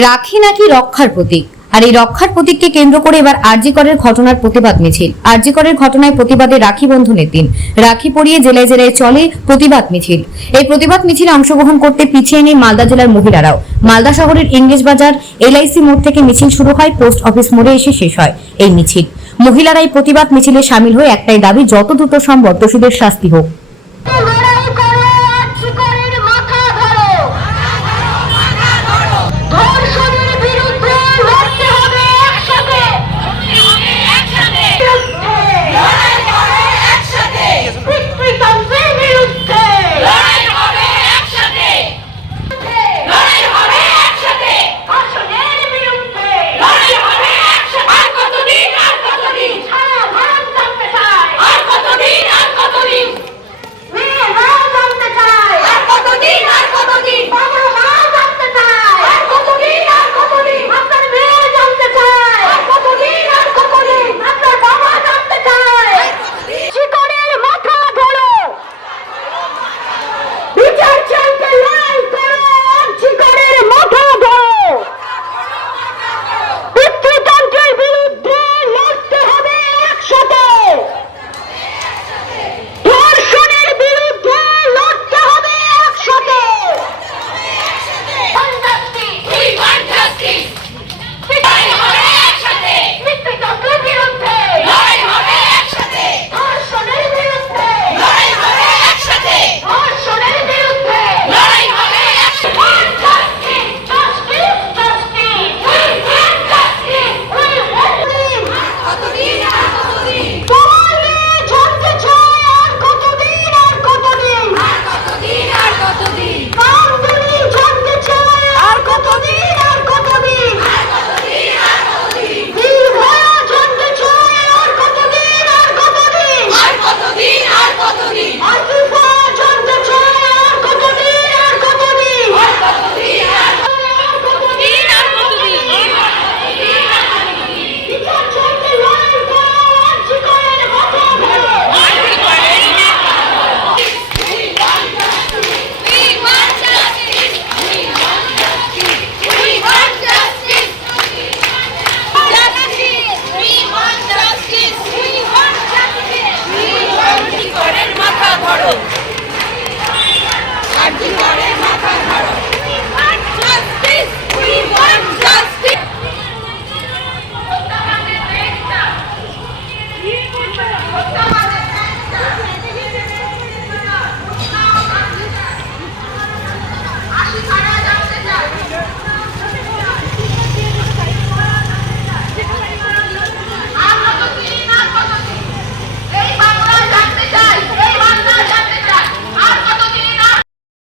রাখি নাকি রক্ষার প্রতীক? আর এই রক্ষার প্রতীককে কেন্দ্র করে এবার আরজিকরের ঘটনার প্রতিবাদ মিছিল। আরজিকরের ঘটনায় প্রতিবাদে রাখি বন্ধনের দিন। রাখি পরিয়ে জেলায় জেলায় চলে প্রতিবাদ মিছিল। এই প্রতিবাদ মিছিলে অংশগ্রহণ করতে পিছিয়ে নেই মালদা জেলার মহিলারাও। মালদা শহরের ইংরেজ বাজার, এলআইসি মোড় থেকে মিছিল শুরু হয়, পোস্ট অফিস মোড়ে এসে শেষ হয় এই মিছিল। মহিলারা এই প্রতিবাদ মিছিলে সামিল হয়ে একটাই দাবি, যত দ্রুত সম্ভব দোষীদের শাস্তি হোক।